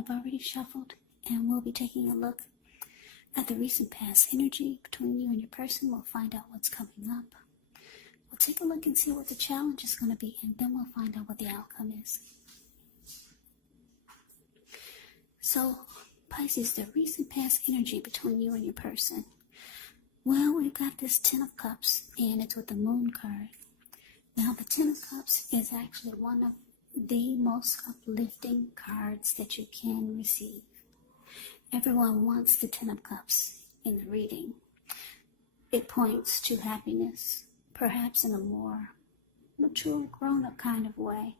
I've already shuffled, and we'll be taking a look at the recent past energy between you and your person. We'll find out what's coming up. We'll take a look and see what the challenge is going to be, and then we'll find out what the outcome is. So, Pisces, the recent past energy between you and your person. Well, we've got this Ten of Cups, and it's with the Moon card. Now, the Ten of Cups is actually one of the most uplifting cards that you can receive. Everyone wants the Ten of Cups in the reading. It points to happiness, perhaps in a more mature, grown-up kind of way.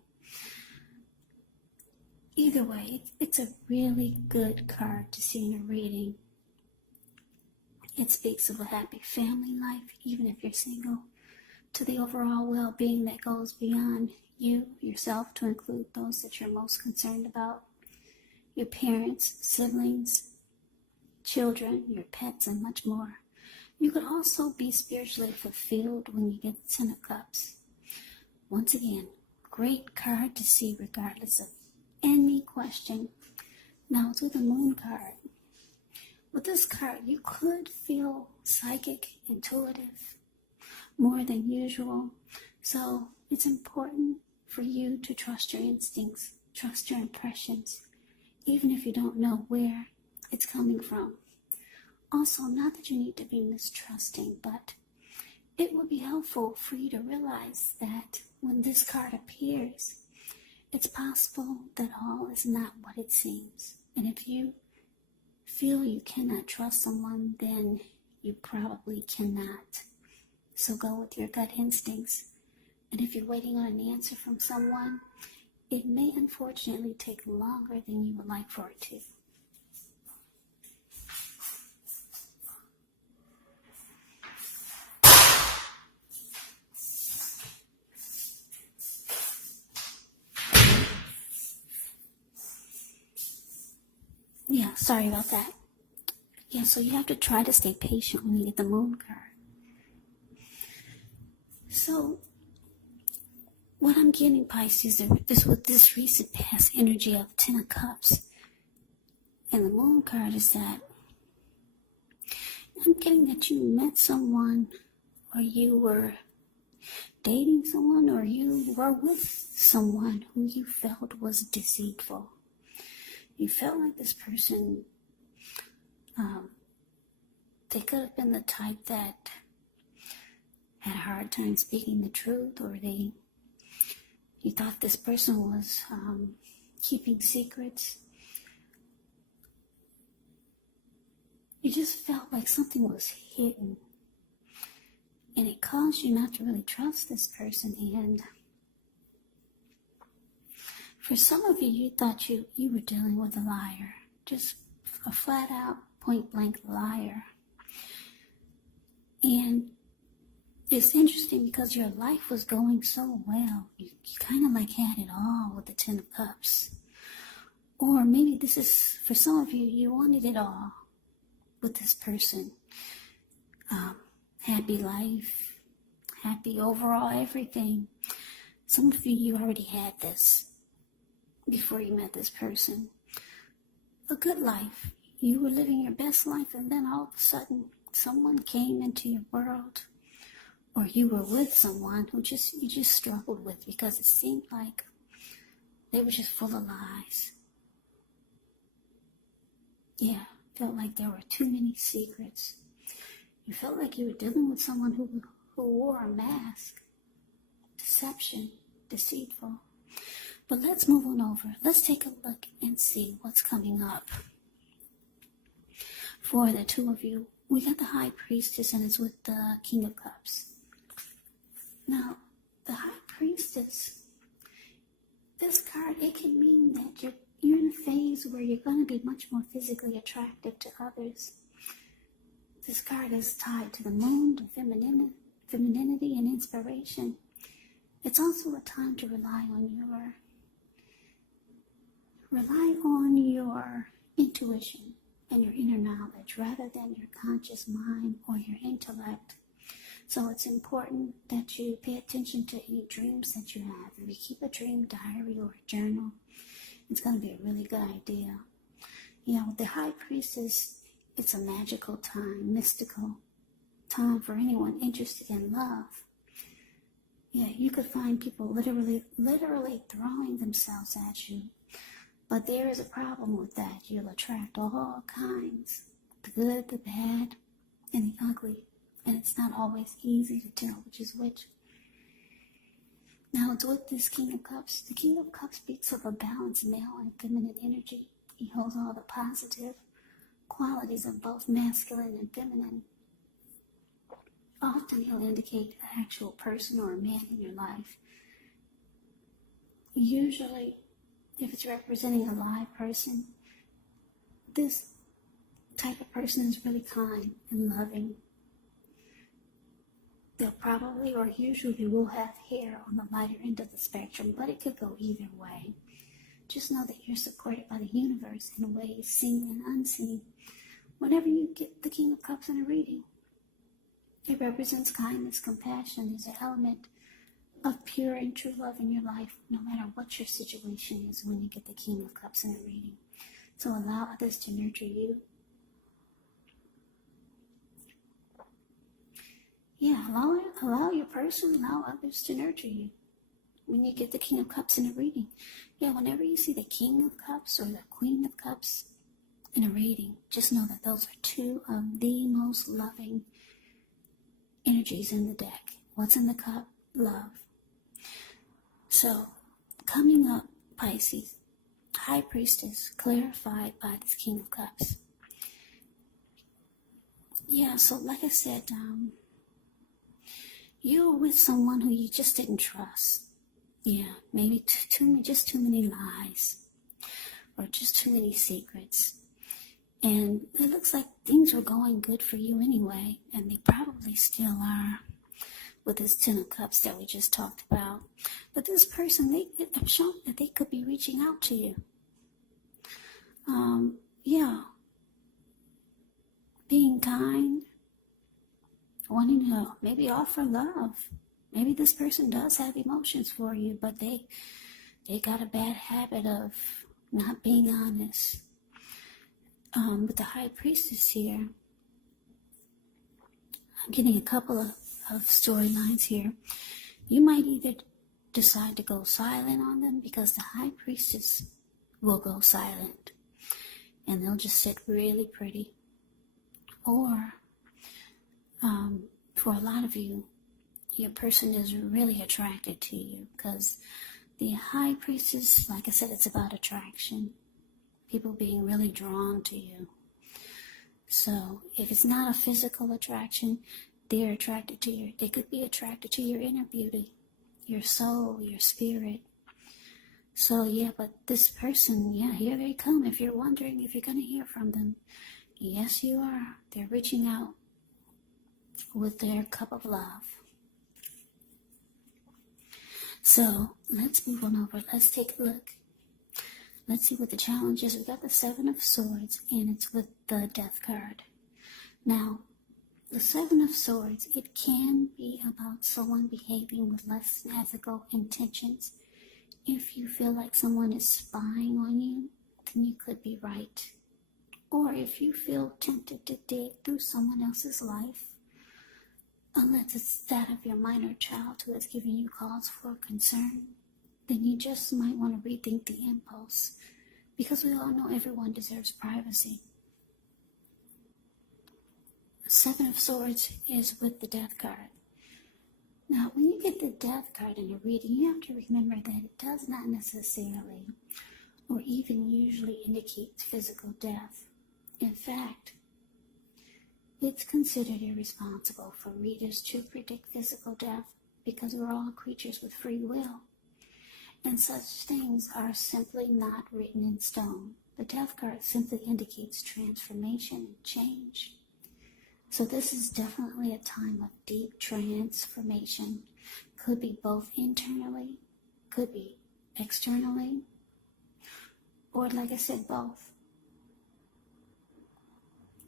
Either way, it's a really good card to see in a reading. It speaks of a happy family life, even if you're single, to the overall well-being that goes beyond you, yourself, to include those that you're most concerned about, your parents, siblings, children, your pets, and much more. You could also be spiritually fulfilled when you get the Ten of Cups. Once again, great card to see regardless of any question. Now, to the Moon card. With this card, you could feel psychic, intuitive, more than usual. So it's important for you to trust your instincts, trust your impressions, even if you don't know where it's coming from. Also, not that you need to be mistrusting, but it would be helpful for you to realize that when this card appears, it's possible that all is not what it seems. And if you feel you cannot trust someone, then you probably cannot. So go with your gut instincts. And if you're waiting on an answer from someone, it may unfortunately take longer than you would like for it to. Yeah, sorry about that. Yeah, so you have to try to stay patient when you get the Moon card. So, what I'm getting, Pisces, is with this recent past energy of Ten of Cups and the Moon card is that I'm getting that you met someone, or you were dating someone, or you were with someone who you felt was deceitful. You felt like this person, they could have been the type that had a hard time speaking the truth, or you thought this person was keeping secrets. You just felt like something was hidden, and it caused you not to really trust this person. And for some of you, you thought you were dealing with a liar, just a flat-out, point-blank liar. And it's interesting because your life was going so well. You kind of like had it all with the Ten of Cups. Or maybe this is, for some of you, you wanted it all with this person. Happy life, happy overall everything. Some of you already had this before you met this person. A good life. You were living your best life, and then all of a sudden someone came into your world, or you were with someone who you just struggled with because it seemed like they were just full of lies. Yeah, felt like there were too many secrets. You felt like you were dealing with someone who wore a mask. Deception, deceitful. But let's move on over. Let's take a look and see what's coming up. For the two of you, we got the High Priestess, and it's with the King of Cups. Now, the High Priestess, this card, it can mean that you're in a phase where you're going to be much more physically attractive to others. This card is tied to the moon, to femininity and inspiration. It's also a time to rely on your intuition and your inner knowledge rather than your conscious mind or your intellect. So it's important that you pay attention to any dreams that you have. If you keep a dream diary or a journal, it's going to be a really good idea. You know, the High Priestess, it's a magical time, mystical time for anyone interested in love. Yeah, you could find people literally throwing themselves at you. But there is a problem with that. You'll attract all kinds, the good, the bad, and the ugly. And it's not always easy to tell which is which. Now, it's with this King of Cups. The King of Cups speaks of a balanced male and feminine energy. He holds all the positive qualities of both masculine and feminine. Often he'll indicate an actual person or a man in your life. Usually, if it's representing a live person, this type of person is really kind and loving. They'll probably or usually will have hair on the lighter end of the spectrum, but it could go either way. Just know that you're supported by the universe in ways seen and unseen. Whenever you get the King of Cups in a reading, it represents kindness, compassion. There's an element of pure and true love in your life, no matter what your situation is when you get the King of Cups in a reading. So allow others to nurture you. Yeah, allow your person, allow others to nurture you when you get the King of Cups in a reading. Yeah, whenever you see the King of Cups or the Queen of Cups in a reading, just know that those are two of the most loving energies in the deck. What's in the cup? Love. So, coming up, Pisces, High Priestess, clarified by this King of Cups. Yeah, so like I said, you were with someone who you just didn't trust. Yeah, maybe just too many lies, or just too many secrets. And it looks like things were going good for you anyway, and they probably still are with this Ten of Cups that we just talked about. But this person, they have shown that they could be reaching out to you. Yeah, being kind, wanting to maybe offer love. Maybe this person does have emotions for you, but they got a bad habit of not being honest. With the High Priestess here, I'm getting a couple of storylines here. You might either decide to go silent on them because the High Priestess will go silent and they'll just sit really pretty. Or, for a lot of you, your person is really attracted to you because the High Priestess, like I said, it's about attraction. People being really drawn to you. So if it's not a physical attraction, they're attracted to they could be attracted to your inner beauty, your soul, your spirit. So yeah, but this person, yeah, here they come. If you're wondering if you're going to hear from them, yes, you are. They're reaching out with their cup of love. So let's move on over. Let's take a look. Let's see what the challenge is. We got the Seven of Swords, and it's with the Death card. Now, the Seven of Swords, it can be about someone behaving with less ethical intentions. If you feel like someone is spying on you, then you could be right. Or if you feel tempted to dig through someone else's life, unless it's that of your minor child who is giving you cause for concern, then you just might want to rethink the impulse, because we all know everyone deserves privacy. The Seven of Swords is with the Death card. Now, when you get the Death card in a reading, you have to remember that it does not necessarily, or even usually, indicate physical death. In fact, it's considered irresponsible for readers to predict physical death because we're all creatures with free will. And such things are simply not written in stone. The Death card simply indicates transformation and change. So this is definitely a time of deep transformation. Could be both internally, could be externally, or like I said, both.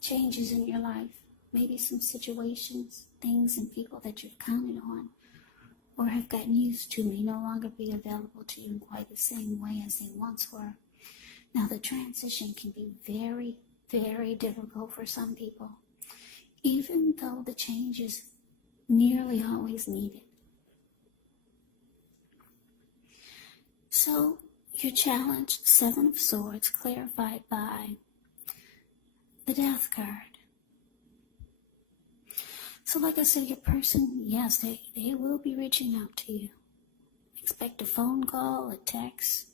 Changes in your life, maybe some situations, things and people that you've counted on or have gotten used to may no longer be available to you in quite the same way as they once were. Now, the transition can be very, very difficult for some people, even though the change is nearly always needed. So, your challenge, Seven of Swords, clarified by the Death card. So like I said, your person, yes, they will be reaching out to you. Expect a phone call, a text,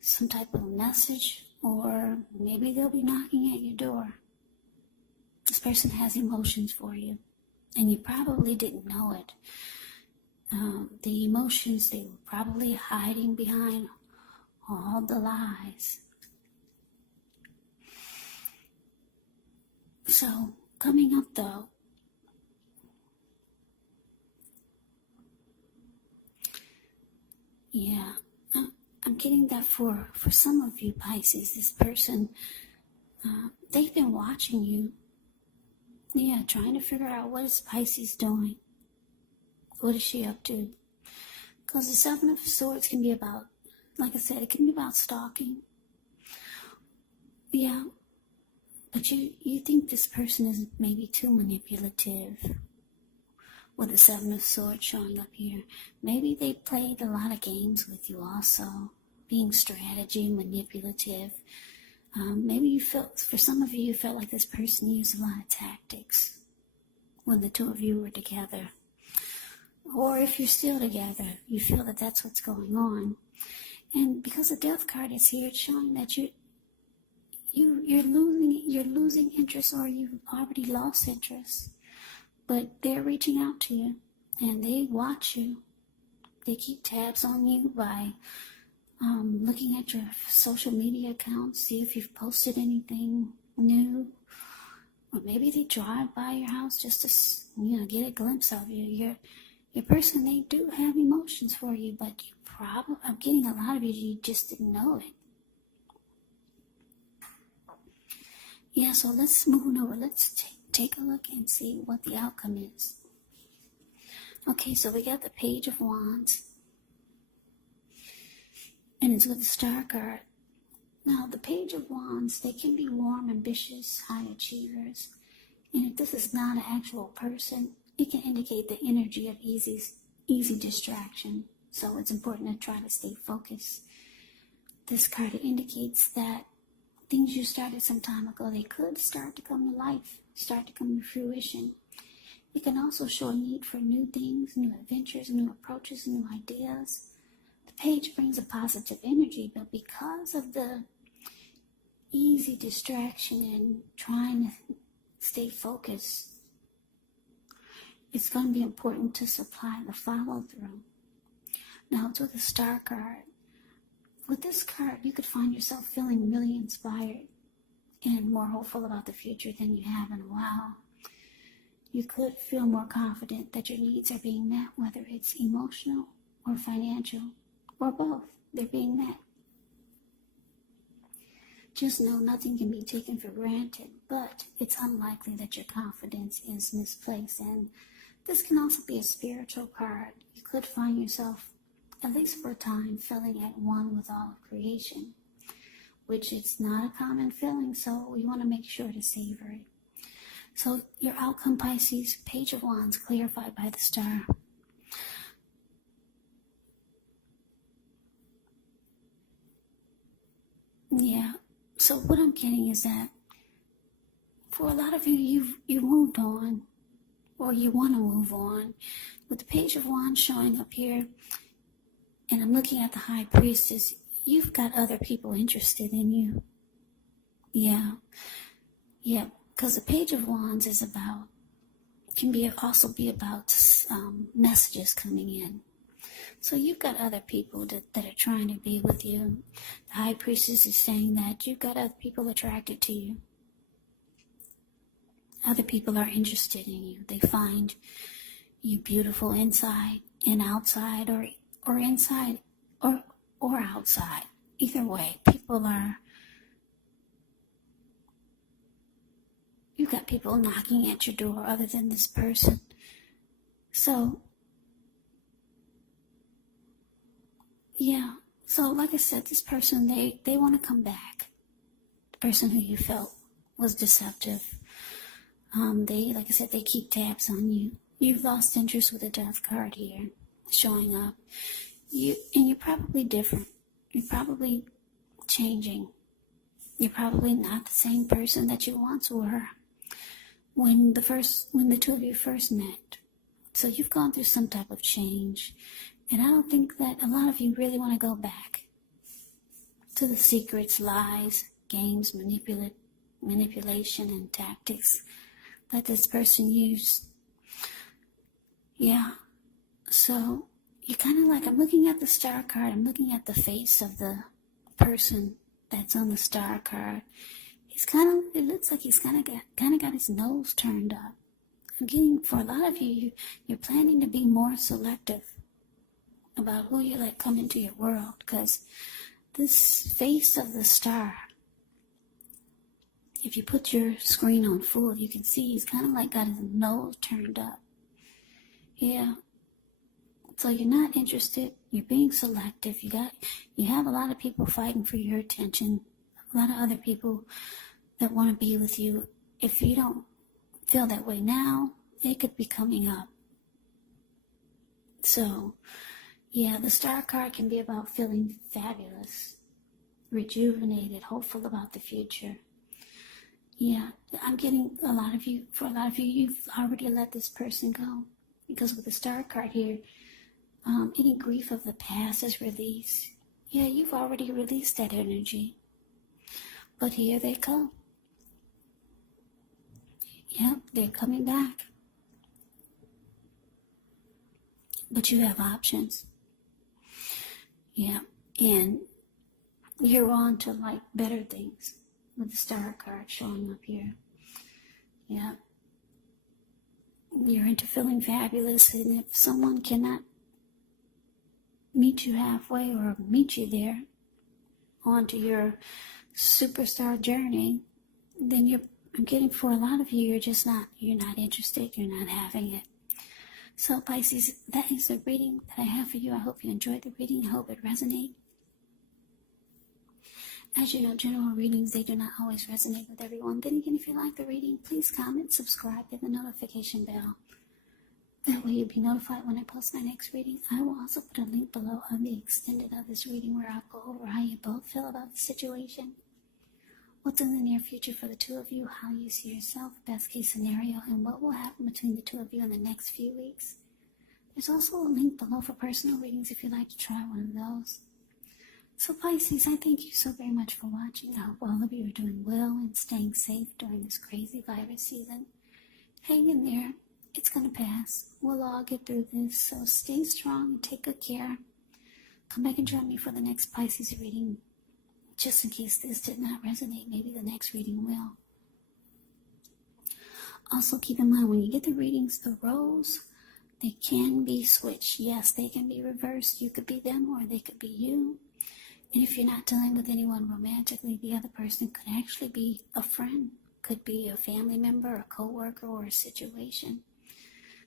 some type of message, or maybe they'll be knocking at your door. This person has emotions for you, and you probably didn't know it. The emotions, they were probably hiding behind all the lies. So, coming up though, yeah, I'm getting that for some of you Pisces, this person, they've been watching you. Yeah, trying to figure out what is Pisces doing. What is she up to? Because the Seven of Swords can be about, like I said, it can be about stalking. Yeah, but you think this person is maybe too manipulative. With the Seven of Swords showing up here. Maybe they played a lot of games with you also. Being strategy, manipulative. Maybe you felt, for some of you, you felt like this person used a lot of tactics when the two of you were together. Or if you're still together, you feel that that's what's going on. And because the Death card is here, it's showing that you're losing interest, or you've already lost interest. But they're reaching out to you, and they watch you. They keep tabs on you by looking at your social media accounts, see if you've posted anything new. Or maybe they drive by your house just to, get a glimpse of you. Your person, they do have emotions for you, but I'm getting a lot of you just didn't know it. Yeah, so let's move on over. Let's take a look and see what the outcome is. Okay, so we got the Page of Wands. And it's with the Star card. Now, the Page of Wands, they can be warm, ambitious, high achievers. And if this is not an actual person, it can indicate the energy of easy distraction. So it's important to try to stay focused. This card indicates that things you started some time ago, they could start to come to life, start to come to fruition. It can also show a need for new things, new adventures, new approaches, new ideas. The page brings a positive energy, but because of the easy distraction and trying to stay focused, it's going to be important to supply the follow-through. Now, it's with the Star card. With this card, you could find yourself feeling really inspired and more hopeful about the future than you have in a while. You could feel more confident that your needs are being met, whether it's emotional or financial, or both. They're being met. Just know nothing can be taken for granted, but it's unlikely that your confidence is misplaced. And this can also be a spiritual card. You could find yourself, at least for a time, feeling at one with all of creation, which it's not a common feeling, so we want to make sure to savor it. So your outcome, Pisces, Page of Wands, clarified by the Star. Yeah, so what I'm getting is that for a lot of you, you've moved on, or you want to move on. With the Page of Wands showing up here, and I'm looking at the High Priestess, you've got other people interested in you. Yeah, because the Page of Wands is about, also be about messages coming in. So you've got other people that are trying to be with you. The High Priestess is saying that you've got other people attracted to you. Other people are interested in you. They find you beautiful inside and outside, or inside or outside. Either way, you've got people knocking at your door other than this person. So, yeah, So like I said, this person, they want to come back. The person who you felt was deceptive. Like I said, they keep tabs on you. You've lost interest with the Death card here showing up. You're probably different. You're probably changing. You're probably not the same person that you once were when the two of you first met. So you've gone through some type of change. And I don't think that a lot of you really want to go back to the secrets, lies, games, manipulation, and tactics that this person used. Yeah. So you kind of like, I'm looking at the star card. I'm looking at the face of the person that's on the star card. It looks like he's kind of got his nose turned up. I'm getting, for a lot of you, you're planning to be more selective about who you let come into your world, because this face of the star, if you put your screen on full, you can see he's kind of like got his nose turned up. Yeah. So you're not interested. You're being selective. You have a lot of people fighting for your attention. A lot of other people that want to be with you. If you don't feel that way now, it could be coming up. So, yeah, the star card can be about feeling fabulous, rejuvenated, hopeful about the future. Yeah, I'm getting for a lot of you, you've already let this person go. Because with the star card here, any grief of the past is released. Yeah, you've already released that energy. But here they come. Yep, they're coming back. But you have options. Yeah, and you're on to like better things with the star card showing up here. Yeah. You're into feeling fabulous, and if someone cannot meet you halfway or meet you there onto your superstar journey, then I'm getting, for a lot of you, you're not interested, you're not having it. So Pisces, that is the reading that I have for you. I hope you enjoyed the reading. I hope it resonated. As you know, general readings, they do not always resonate with everyone. Then again, if you like the reading, please comment, subscribe, hit the notification bell. That way you'll be notified when I post my next reading. I will also put a link below of the extended of this reading where I'll go over how you both feel about the situation, what's in the near future for the two of you, how you see yourself, best case scenario, and what will happen between the two of you in the next few weeks. There's also a link below for personal readings if you'd like to try one of those. So Pisces, I thank you so very much for watching. I hope all of you are doing well and staying safe during this crazy virus season. Hang in there. It's going to pass. We'll all get through this. So stay strong and take good care. Come back and join me for the next Pisces reading. Just in case this did not resonate, maybe the next reading will. Also keep in mind, when you get the readings, the roles, they can be switched. Yes, they can be reversed. You could be them or they could be you. And if you're not dealing with anyone romantically, the other person could actually be a friend, could be a family member, a co-worker, or a situation.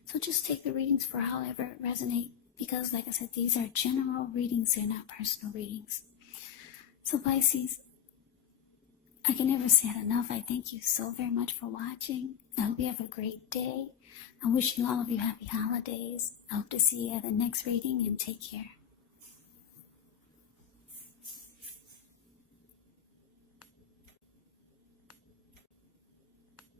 So just take the readings for however it resonates, because like I said, these are general readings, they're not personal readings. So Pisces, I can never say it enough. I thank you so very much for watching. I hope you have a great day. I'm wishing all of you happy holidays. I hope to see you at the next reading, and take care.